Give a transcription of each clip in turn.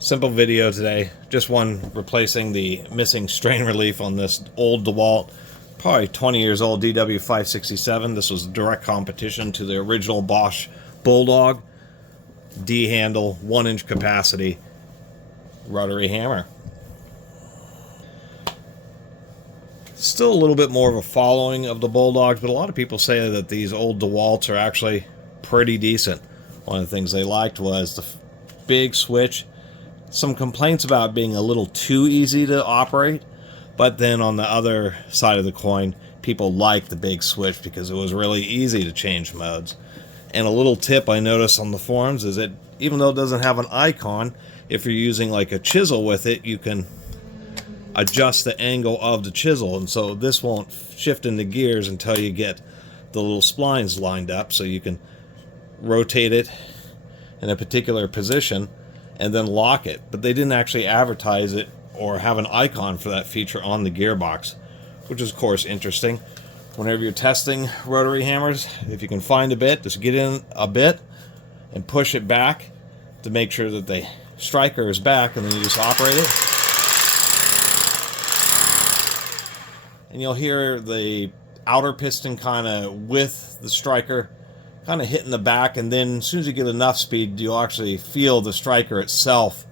Simple video today, just one replacing the missing strain relief on this old DeWalt, probably 20 years old DW567. This was direct competition to the original Bosch Bulldog D-handle 1-inch capacity rotary hammer. Still a little bit more of a following of the Bulldogs, but a lot of people say that these old DeWalts are actually pretty decent. One of the things they liked was the big switch. Some complaints about being a little too easy to operate, but then on the other side of the coin, people liked the big switch because it was really easy to change modes. And a little tip I noticed on the forums is that even though it doesn't have an icon, if you're using like a chisel with it, you can adjust the angle of the chisel, and so this won't shift into gears until you get the little splines lined up, so you can rotate it in a particular position and then lock it. But they didn't actually advertise it or have an icon for that feature on the gearbox, which is of course interesting. Whenever you're testing rotary hammers, if you can find a bit, just get in a bit and push it back to make sure that the striker is back, and then you just operate it. And you'll hear the outer piston kind of with the striker kind of hitting the back, and then as soon as you get enough speed, you'll actually feel the striker itself,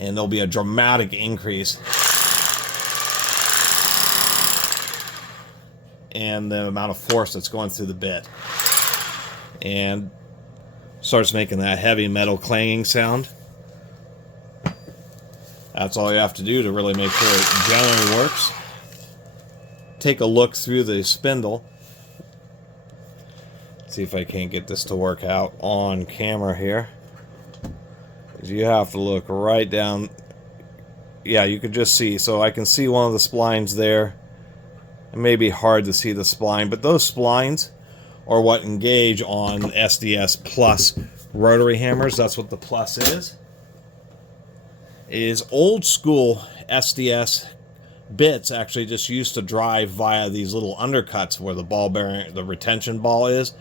and there'll be a dramatic increase in the amount of force that's going through the bit, and starts making that heavy metal clanging sound. That's all you have to do to really make sure it generally works. Take a look through the spindle. See if I can't get this to work out on camera here. You have to look right down. Yeah, you could just see. So I can see one of the splines there. It may be hard to see the spline, but those splines are what engage on SDS Plus rotary hammers. That's what the Plus is old school SDS bits actually just used to drive via these little undercuts where the ball bearing, the retention ball is,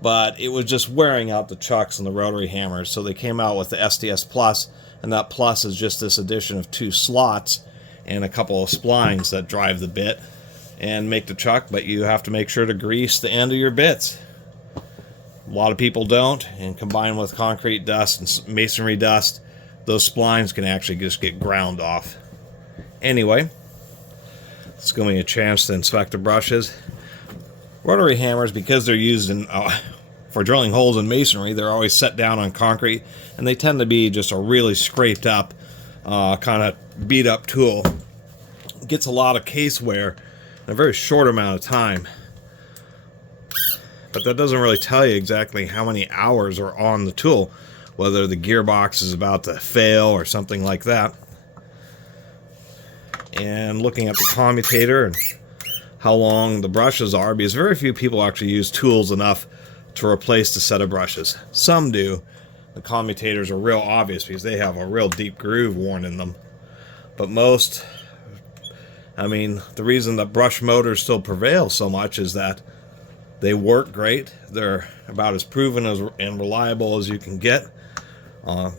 but it was just wearing out the chucks and the rotary hammers, so they came out with the SDS Plus, and that Plus is just this addition of 2 slots and a couple of splines that drive the bit and make the chuck, but you have to make sure to grease the end of your bits. A lot of people don't, and combined with concrete dust and masonry dust, those splines can actually just get ground off. Anyway, it's going to be a chance to inspect the brushes. Rotary hammers, because they're used in for drilling holes in masonry, they're always set down on concrete, and they tend to be just a really scraped up, kind of beat up tool. It gets a lot of case wear in a very short amount of time, but that doesn't really tell you exactly how many hours are on the tool, whether the gearbox is about to fail or something like that. And looking at the commutator and how long the brushes are, because very few people actually use tools enough to replace the set of brushes. Some do. The commutators are real obvious because they have a real deep groove worn in them. But most, I mean, the reason that brush motors still prevail so much is that they work great. They're about as proven and reliable as you can get.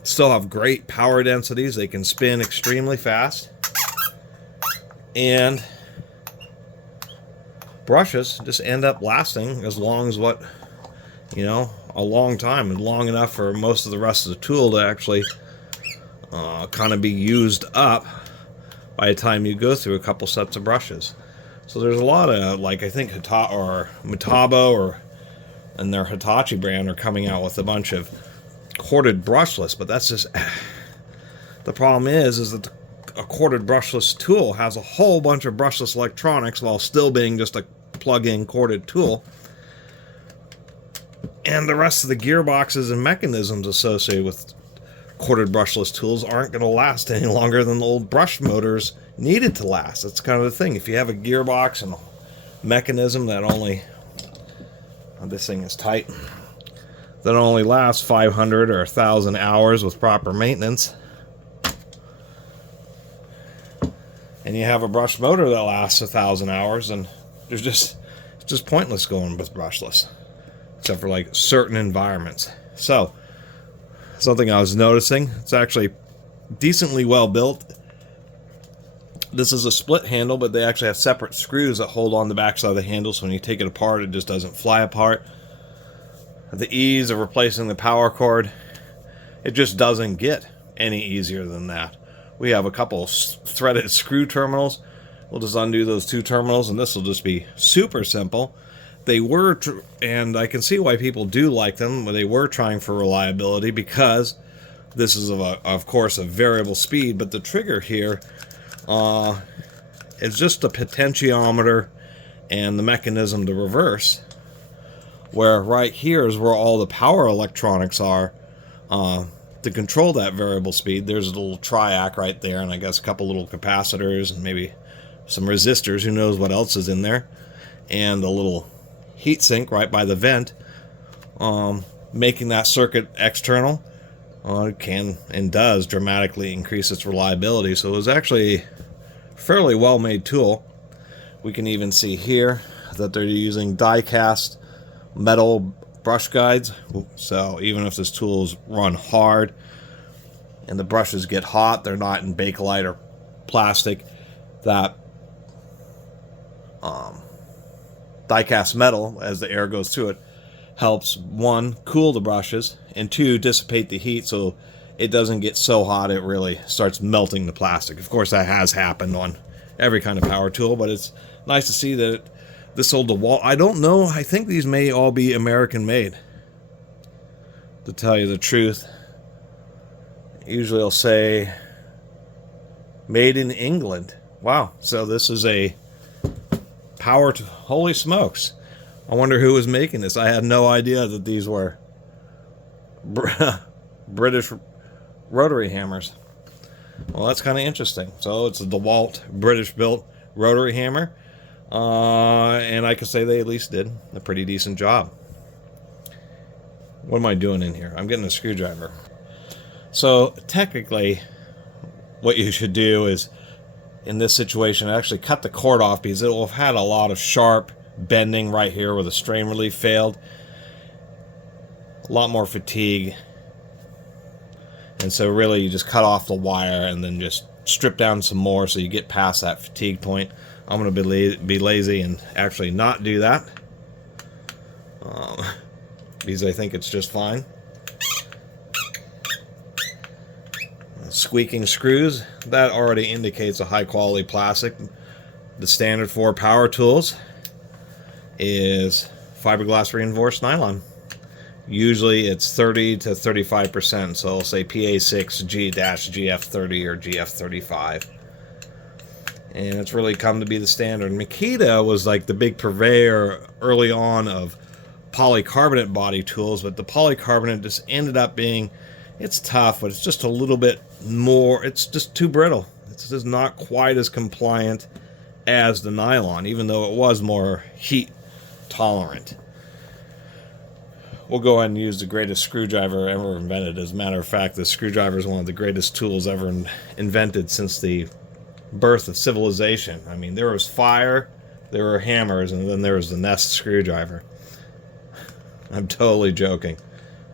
Still have great power densities. They can spin extremely fast. And brushes just end up lasting as long as what, you know, a long time, and long enough for most of the rest of the tool to actually kind of be used up by the time you go through a couple sets of brushes. So there's a lot of, like, I think Metabo and their Hitachi brand are coming out with a bunch of corded brushless, but that's just the problem is that a corded brushless tool has a whole bunch of brushless electronics while still being just a plug-in corded tool, and the rest of the gearboxes and mechanisms associated with corded brushless tools aren't going to last any longer than the old brush motors needed to last. That's kind of the thing. If you have a gearbox and a mechanism that only, this thing is tight, that only lasts 500 or 1,000 hours with proper maintenance, and you have a brush motor that lasts 1,000 hours, and it's just pointless going with brushless, except for like certain environments. So something I was noticing, it's actually decently well built. This is a split handle, but they actually have separate screws that hold on the backside of the handle, so when you take it apart, it just doesn't fly apart. The ease of replacing the power cord, it just doesn't get any easier than that. We have a couple threaded screw terminals. We'll just undo those 2 terminals, and this will just be super simple. They were, and I can see why people do like them, but they were trying for reliability because this is, of course, a variable speed, but the trigger here is just a potentiometer and the mechanism to reverse, where right here is where all the power electronics are to control that variable speed. There's a little triac right there, and I guess a couple little capacitors and maybe some resistors, who knows what else is in there, and a little heatsink right by the vent, making that circuit external. It can and does dramatically increase its reliability. So it was actually a fairly well made tool. We can even see here that they're using die cast metal brush guides, so even if this tool is run hard and the brushes get hot, they're not in Bakelite or plastic. That die cast metal, as the air goes through it, helps, 1, cool the brushes, and 2, dissipate the heat so it doesn't get so hot it really starts melting the plastic. Of course, that has happened on every kind of power tool, but it's nice to see that this old DeWalt, I don't know, I think these may all be American made, to tell you the truth. Usually I'll say made in England. Wow, so this is a power to, holy smokes. I wonder who was making this. I had no idea that these were British rotary hammers. Well, that's kind of interesting. So it's a DeWalt British-built rotary hammer. And I can say they at least did a pretty decent job. What am I doing in here? I'm getting a screwdriver. So technically, what you should do is, in this situation, actually cut the cord off, because it will have had a lot of sharp bending right here where the strain relief failed. A lot more fatigue. And so really you just cut off the wire and then just strip down some more so you get past that fatigue point. I'm going to be lazy and actually not do that, because I think it's just fine. Squeaking screws, that already indicates a high quality plastic. The standard for power tools is fiberglass reinforced nylon. Usually it's 30 to 35%, so I'll say PA6G-GF30 or GF35. And it's really come to be the standard. Makita was like the big purveyor early on of polycarbonate body tools, but the polycarbonate just ended up being, it's tough, but it's just a little bit more, it's just too brittle. It's just not quite as compliant as the nylon, even though it was more heat tolerant. We'll go ahead and use the greatest screwdriver ever invented. As a matter of fact, the screwdriver is one of the greatest tools ever invented since the birth of civilization. I mean, there was fire, there were hammers, and then there was the Nest screwdriver. I'm totally joking.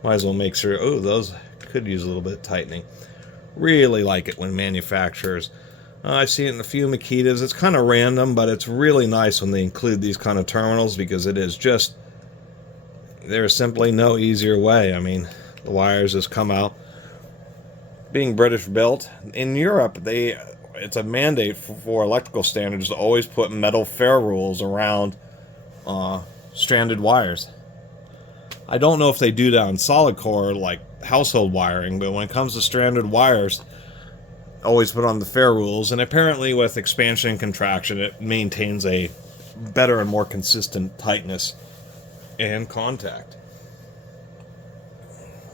Might as well make sure. Oh, those could use a little bit of tightening. Really like it when manufacturers, I see it in a few Makitas. It's kind of random, but it's really nice when they include these kind of terminals, because it is just, there's simply no easier way. I mean, the wires just come out. Being British built, in Europe, it's a mandate for electrical standards to always put metal ferrules around stranded wires. I don't know if they do that on solid core like household wiring, but when it comes to stranded wires, always put on the ferrules, and apparently with expansion and contraction it maintains a better and more consistent tightness and contact.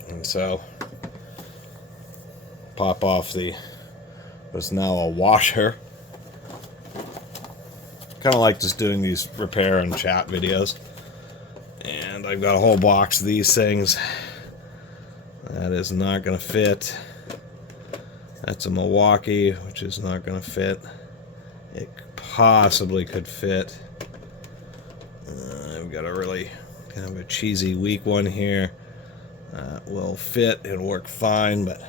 And so pop off what's now a washer. Kind of like just doing these repair and chat videos. And I've got a whole box of these things. That is not going to fit. That's a Milwaukee, which is not going to fit. It possibly could fit. I've got a really kind of a cheesy, weak one here. Will fit and work fine, but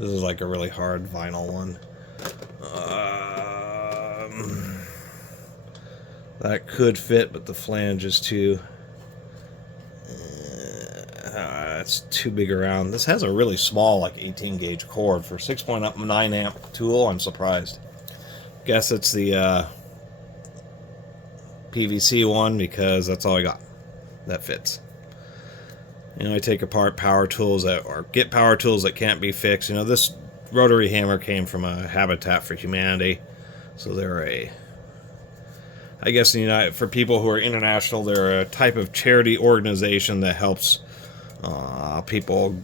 This is like a really hard vinyl one. That could fit, but the flange is too... it's too big around. This has a really small, like 18 gauge cord for 6.9 amp tool. I'm surprised. Guess it's the PVC one because that's all I got that fits. You know, I take apart power tools that, or get power tools that can't be fixed. You know, this rotary hammer came from a Habitat for Humanity, so they're a, I guess, you know, for people who are international, they're a type of charity organization that helps people,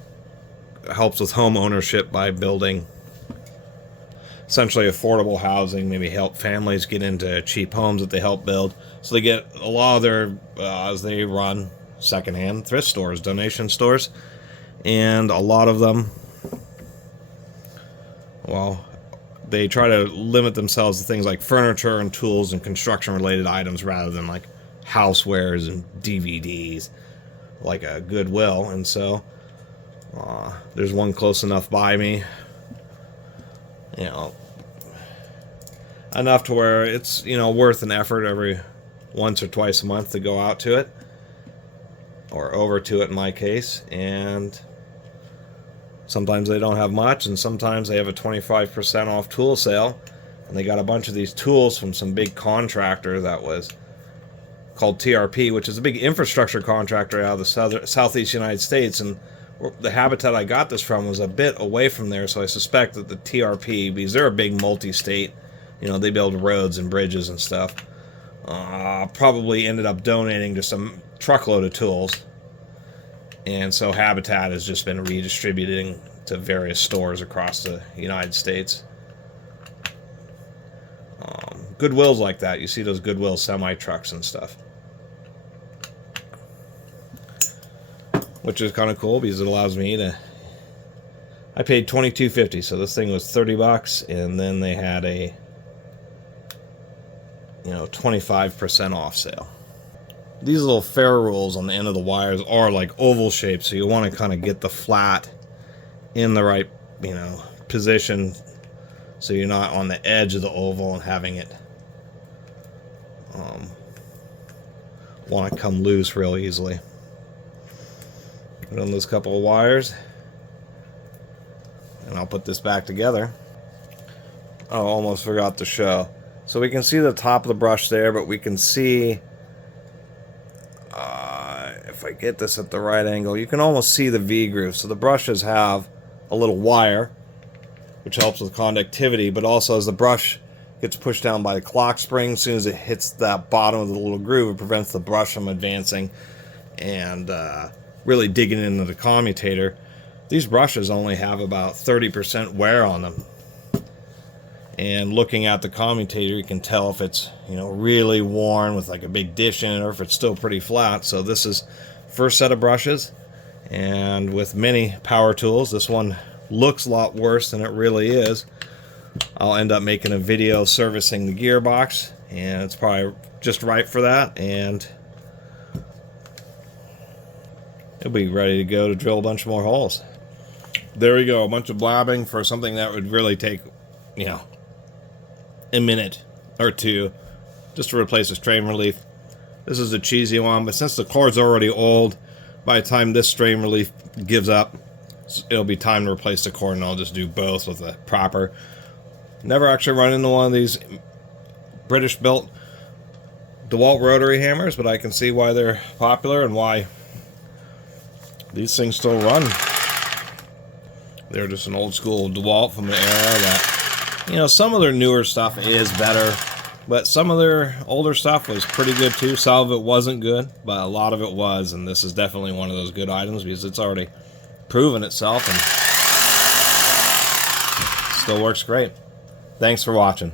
helps with home ownership by building essentially affordable housing, maybe help families get into cheap homes that they help build. So they get a lot of their, as they run secondhand thrift stores, donation stores, and a lot of them, well, they try to limit themselves to things like furniture and tools and construction related items rather than like housewares and DVDs like a Goodwill. And so there's one close enough by me, you know, enough to where it's, you know, worth an effort every once or twice a month to go out to it, or over to it in my case. And sometimes they don't have much, and sometimes they have a 25% off tool sale, and they got a bunch of these tools from some big contractor that was called TRP, which is a big infrastructure contractor out of the southeast United States. And the Habitat I got this from was a bit away from there, so I suspect that the TRP, because they're a big multi-state, you know, they build roads and bridges and stuff, probably ended up donating just a truckload of tools. And so Habitat has just been redistributing to various stores across the United States. Goodwill's like that. You see those Goodwill semi-trucks and stuff. Which is kind of cool because it allows me to... I paid $22.50, so this thing was $30, and then they had a, you know, 25% off sale. These little ferrules on the end of the wires are like oval shaped, so you want to kind of get the flat in the right, you know, position, so you're not on the edge of the oval and having it want to come loose real easily. Put on those couple of wires, and I'll put this back together. Oh, almost forgot to show. So we can see the top of the brush there, but we can see, if I get this at the right angle, you can almost see the V-groove. So the brushes have a little wire, which helps with conductivity, but also as the brush gets pushed down by the clock spring, as soon as it hits that bottom of the little groove, it prevents the brush from advancing and really digging into the commutator. These brushes only have about 30% wear on them. And looking at the commutator, you can tell if it's, you know, really worn with like a big dish in it, or if it's still pretty flat. So this is first set of brushes, and with many power tools, this one looks a lot worse than it really is. I'll end up making a video servicing the gearbox, and it's probably just right for that, and it'll be ready to go to drill a bunch more holes. There we go, a bunch of blabbing for something that would really take, you know, a minute or two just to replace a strain relief. This is a cheesy one, but since the cord's already old, by the time this strain relief gives up, it'll be time to replace the cord, and I'll just do both with a proper. Never actually run into one of these British built DeWalt rotary hammers, but I can see why they're popular and why these things still run. They're just an old school DeWalt from the era that, you know, some of their newer stuff is better, but some of their older stuff was pretty good too. Some of it wasn't good, but a lot of it was, and this is definitely one of those good items because it's already proven itself and still works great. Thanks for watching.